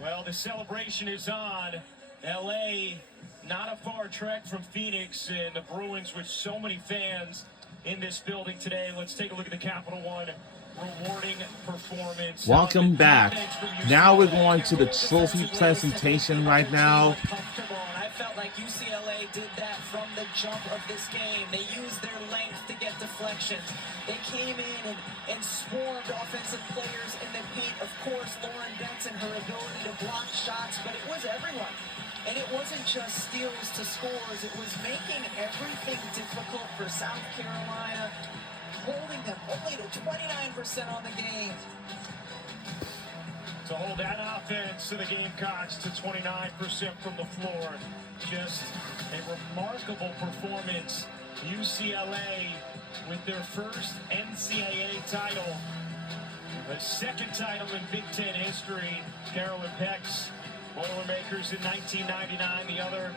Well, the celebration is on. LA, not a far trek from Phoenix, and the Bruins with so many fans in this building today. Let's take a look at the Capital One rewarding performance. Welcome back. Now we're going to the trophy presentation right now. I felt like UCLA did that from the jump of this game. They used their length to get deflections. They came in and swarmed offensive players in the paint. Of course, Lauren Benson, her ability to block shots, but it was everyone. And it wasn't just steals to scores. It was making everything difficult for South Carolina, holding them only to 29% on the game. To hold that offense to the Gamecocks to 29% from the floor. Just a remarkable performance. UCLA with their first NCAA title. The second title in Big Ten history. Carolyn Peck's Boilermakers in 1999, the other,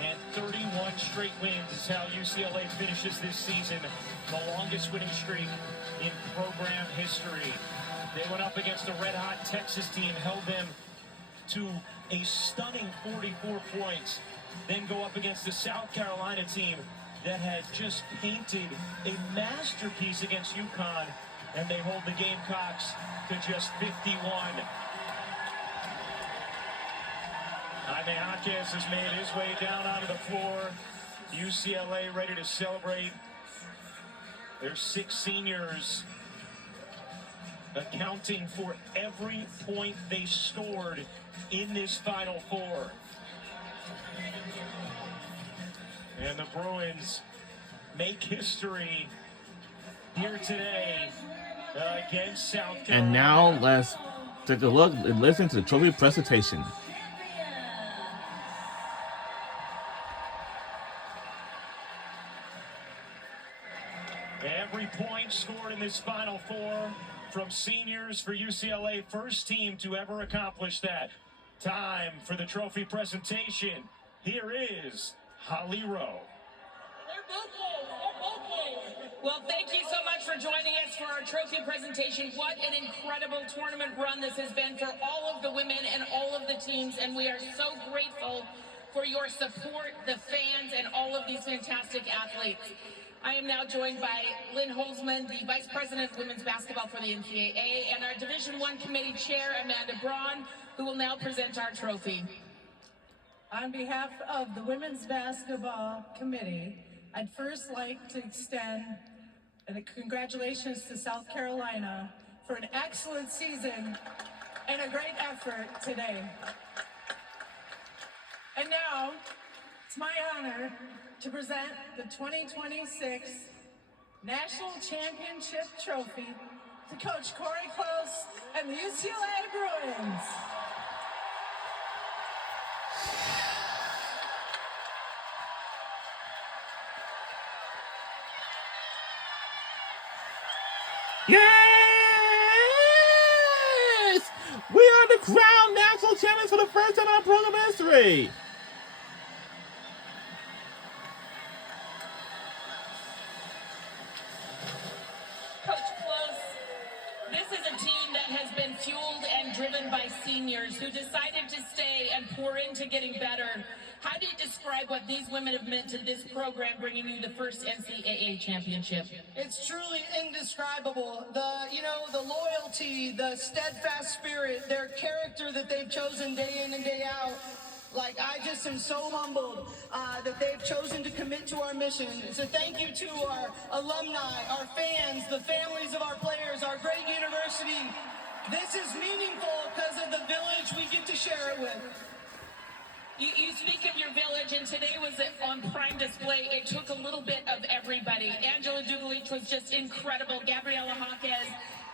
and 31 straight wins is how UCLA finishes this season. The longest winning streak in program history. They went up against a red-hot Texas team, held them to a stunning 44 points. Then go up against a South Carolina team that had just painted a masterpiece against UConn, and they hold the Gamecocks to just 51. Jaime Jaquez has made his way down onto the floor. UCLA ready to celebrate. Their 6 seniors accounting for every point they scored in this Final Four. And the Bruins make history here today against South Carolina. And now let's take a look and listen to the trophy presentation. Every point scored in this Final Four from seniors for UCLA, first team to ever accomplish that. Time for the trophy presentation. Here is Holly Rowe. Well, thank you so much for joining us for our trophy presentation. What an incredible tournament run this has been for all of the women and all of the teams, and we are so grateful for your support, the fans, and all of these fantastic athletes. I am now joined by Lynn Holzman, the Vice President of Women's Basketball for the NCAA, and our Division I Committee Chair, Amanda Braun, who will now present our trophy. On behalf of the Women's Basketball Committee, I'd first like to extend a congratulations to South Carolina for an excellent season and a great effort today. And now, it's my honor to present the 2026 National Championship Trophy to Coach Corey Close and the UCLA Bruins. Yes! We are the crowned national champions for the first time in our program history. Coach Close, this is a team that has been fueled and driven by seniors who decided to stay and pour into getting better. How do you describe what these women have meant to this program, bringing you the first NCAA championship? It's truly indescribable. The loyalty, the steadfast spirit, their character that they've chosen day in and day out. Like, I just am so humbled that they've chosen to commit to our mission. So thank you to our alumni, our fans, the families of our players, our great university. This is meaningful because of the village we get to share it with. You speak of your village, and today was on prime display. It took a little bit of everybody. Angela Dugalich was just incredible. Gabriela Jaquez,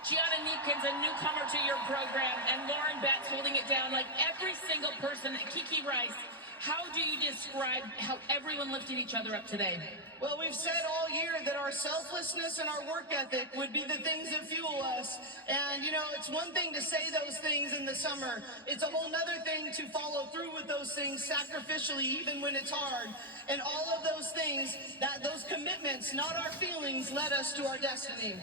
Gianna Neepkins, a newcomer to your program, and Lauren Betts holding it down. Like every single person, Kiki Rice. How do you describe how everyone lifted each other up today? Well, we've said all year that our selflessness and our work ethic would be the things that fuel us. And, it's one thing to say those things in the summer. It's a whole nother thing to follow through with those things sacrificially, even when it's hard. And all of those things, those commitments, not our feelings, led us to our destiny.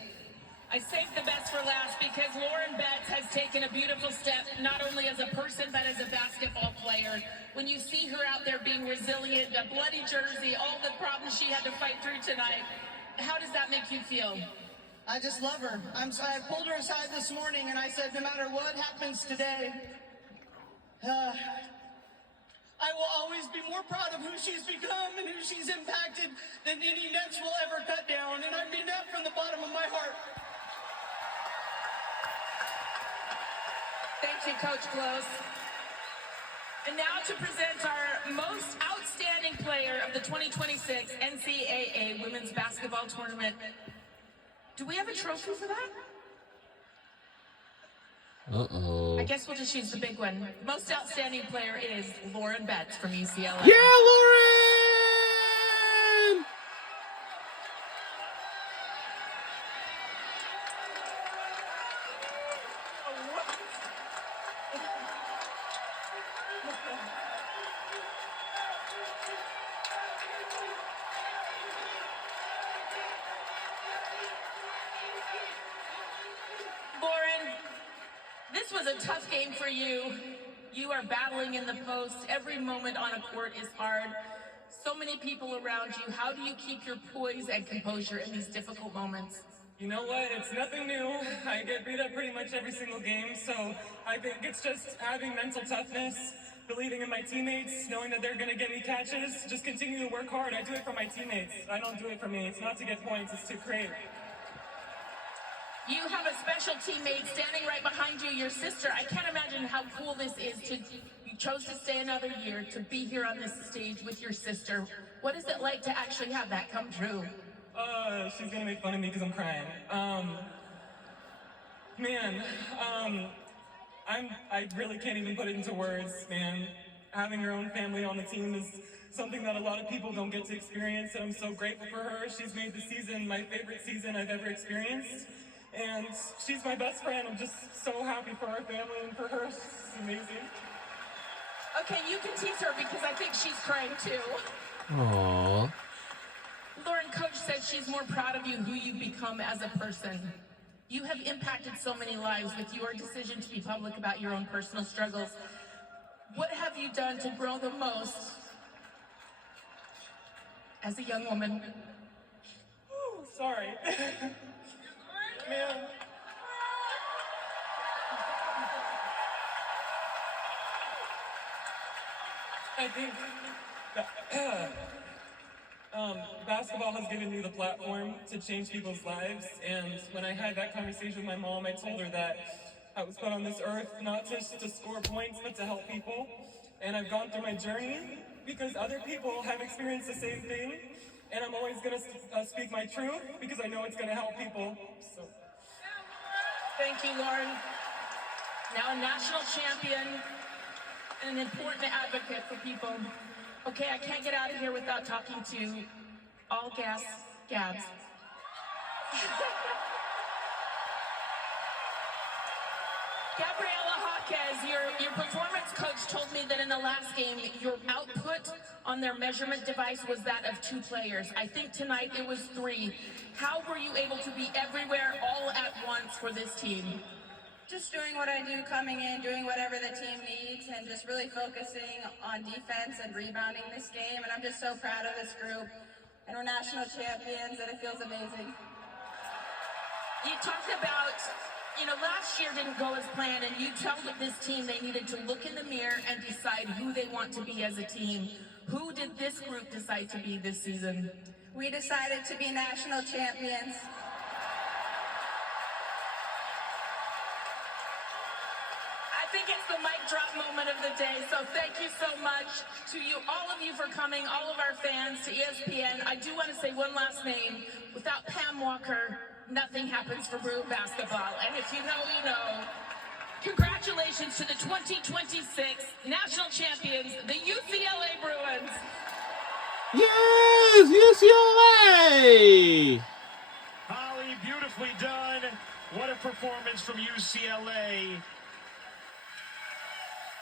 I saved the best for last because Lauren Betts has taken a beautiful step, not only as a person, but as a basketball player. When you see her out there being resilient, a bloody jersey, all the problems she had to fight through tonight, how does that make you feel? I just love her. I pulled her aside this morning and I said, no matter what happens today, I will always be more proud of who she's become and who she's impacted than any nets will ever cut down. And I mean that from the bottom of my heart. Thank you, Coach Close. And now to present our most outstanding player of the 2026 NCAA Women's Basketball Tournament. Do we have a trophy for that? Uh-oh. I guess we'll just use the big one. Most outstanding player is Lauren Betts from UCLA. Yeah, Lauren! Lauren, this was a tough game for you. You are battling in the post. Every moment on a court is hard. So many people around you. How do you keep your poise and composure in these difficult moments? You know what? It's nothing new. I get beat up pretty much every single game, so I think it's just having mental toughness, believing in my teammates, knowing that they're going to get me catches, just continue to work hard. I do it for my teammates. I don't do it for me. It's not to get points, it's to create. You have a special teammate standing right behind you, your sister. I can't imagine how cool this is you chose to stay another year, to be here on this stage with your sister. What is it like to actually have that come true? She's gonna make fun of me because I'm crying. I really can't even put it into words, man. Having your own family on the team is something that a lot of people don't get to experience, and I'm so grateful for her. She's made the season my favorite season I've ever experienced. And she's my best friend. I'm just so happy for our family and for her. She's amazing. Okay, you can tease her because I think she's crying too. Aww. Lauren, Coach says she's more proud of you, who you've become as a person. You have impacted so many lives with your decision to be public about your own personal struggles. What have you done to grow the most as a young woman? Ooh, sorry. Man. I think that, basketball has given me the platform to change people's lives, and when I had that conversation with my mom, I told her that I was put on this earth not just to score points, but to help people. And I've gone through my journey because other people have experienced the same thing, and I'm always going to speak my truth because I know it's going to help people. So. Thank you, Lauren. Now a national champion and an important advocate for people. Okay, I can't get out of here without talking to all gas Gabs. Gabriela Jaquez, your performance coach told me that in the last game, your output on their measurement device was that of 2 players. I think tonight it was 3. How were you able to be everywhere all at once for this team? Just doing what I do coming in, doing whatever the team needs, and just really focusing on defense and rebounding this game. And I'm just so proud of this group. And we're national champions, and it feels amazing. You talked about, last year didn't go as planned, and you told this team they needed to look in the mirror and decide who they want to be as a team. Who did this group decide to be this season? We decided to be national champions. I think it's the mic drop moment of the day, so thank you so much to you, all of you for coming, all of our fans, to ESPN. I do want to say one last name. Without Pam Walker, nothing happens for Bruin basketball. And if you know, you know. Congratulations to the 2026 national champions, the UCLA Bruins. Yes, UCLA! Holly, beautifully done. What a performance from UCLA.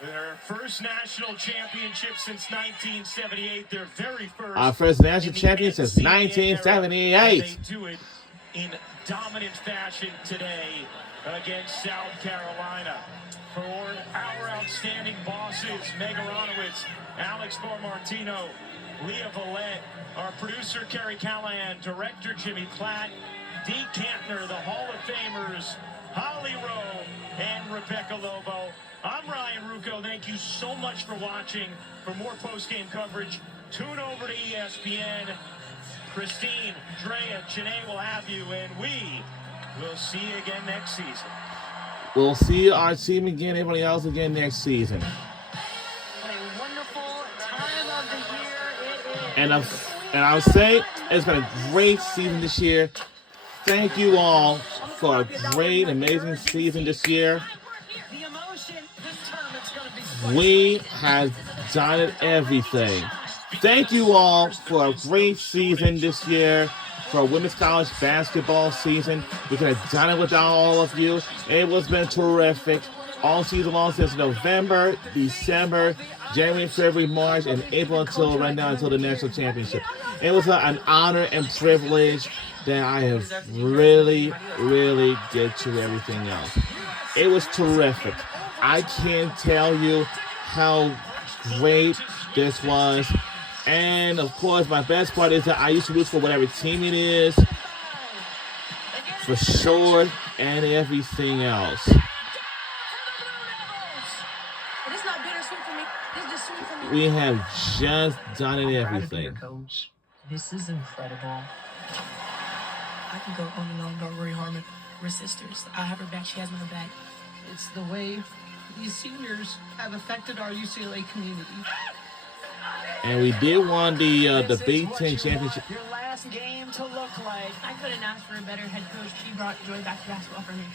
Their first national championship since 1978. Their very first. Our first national in the champion since NCAA era, 1978. and they do it in dominant fashion today against South Carolina. For our outstanding bosses, Meg Aronowitz, Alex Martino, Leah Vallette, our producer Kerry Callahan, director Jimmy Platt, Dee Kantner, the Hall of Famers, Holly Rowe, and Rebecca Lobo. I'm Ryan Rucco. Thank you so much for watching. For more post-game coverage, tune over to ESPN. Christine, Drea, Janae will have you, and we will see you again next season. We'll see our team again, everybody else again next season. What a wonderful time of the year it is. And I would say it's been a great season this year. Thank you all for a great, amazing season this year. The emotion this term, it's going to be We have done everything. Thank you all for a great season this year. For a women's college basketball season. We could have done it without all of you. It was been terrific. All season long since November, December, January, February, March, and April until right now until the national championship. It was an honor and privilege that I have really get to everything else. It was terrific. I can't tell you how great this was. And, of course, my best part is that I used to root for whatever team it is, for sure, and everything else. It's not bittersweet for me. It's just sweet for me. We have just done it everything. Coach, this is incredible. I can go on and on about Rory Harmon. We're sisters. I have her back. She has my back. It's the way these seniors have affected our UCLA community. And we did won the Big Ten championship. Your last game to look like. I couldn't ask for a better head coach. She brought joy back to basketball for me.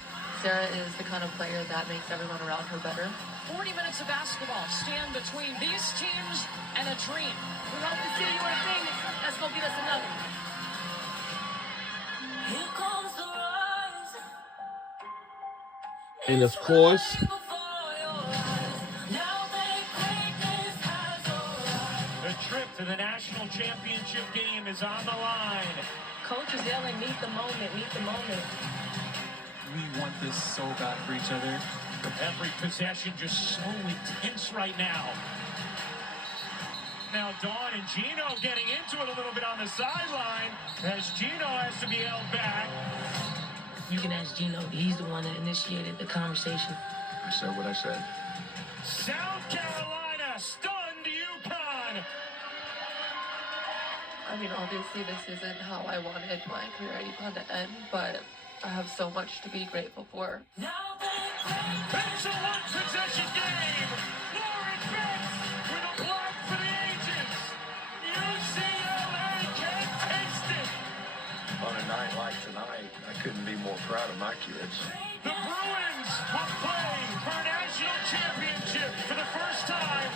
Sarah is the kind of player that makes everyone around her better. 40 minutes of basketball stand between these teams and a dream. We hope to see you in Phoenix. Let's go get us another. Here comes the rise. And, of course, The trip to the national championship game is on the line. Coach is yelling, meet the moment, meet the moment. We want this so bad for each other. Every possession just so intense right now. Now Dawn and Gino getting into it a little bit on the sideline as Gino has to be held back. You can ask Gino. He's the one that initiated the conversation. I said what I said. South Carolina stunned UConn. I mean, obviously this isn't how I wanted my career at UConn to end, but I have so much to be grateful for. It's a one-possession game. Lauren Betts with a block for the ages. UCLA can't taste it. On a night like tonight, I couldn't be more proud of my kids. The Bruins will play for a national championship for the first time.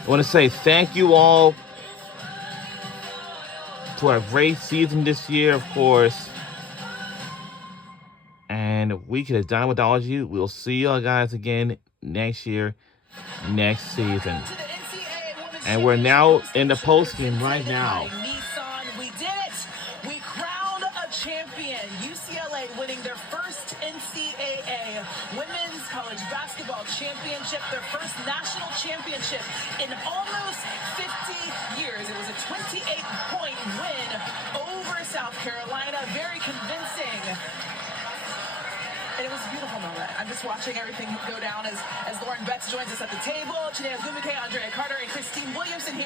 I want to say thank you all to our great season this year, of course. And we could have done without all of you. We'll see y'all guys again next year, next season. And we're now in the postgame right now. We did it. We crowned a champion. UCLA winning their first NCAA Women's College Basketball Championship, their first national championship in almost 50 years. It was a 28-point win over South Carolina. Very convincing. And it was a beautiful moment. I'm just watching everything go down as Lauren Betts joins us at the table. Chinea Gumuke, Andrea Carter, and Christine Williamson here.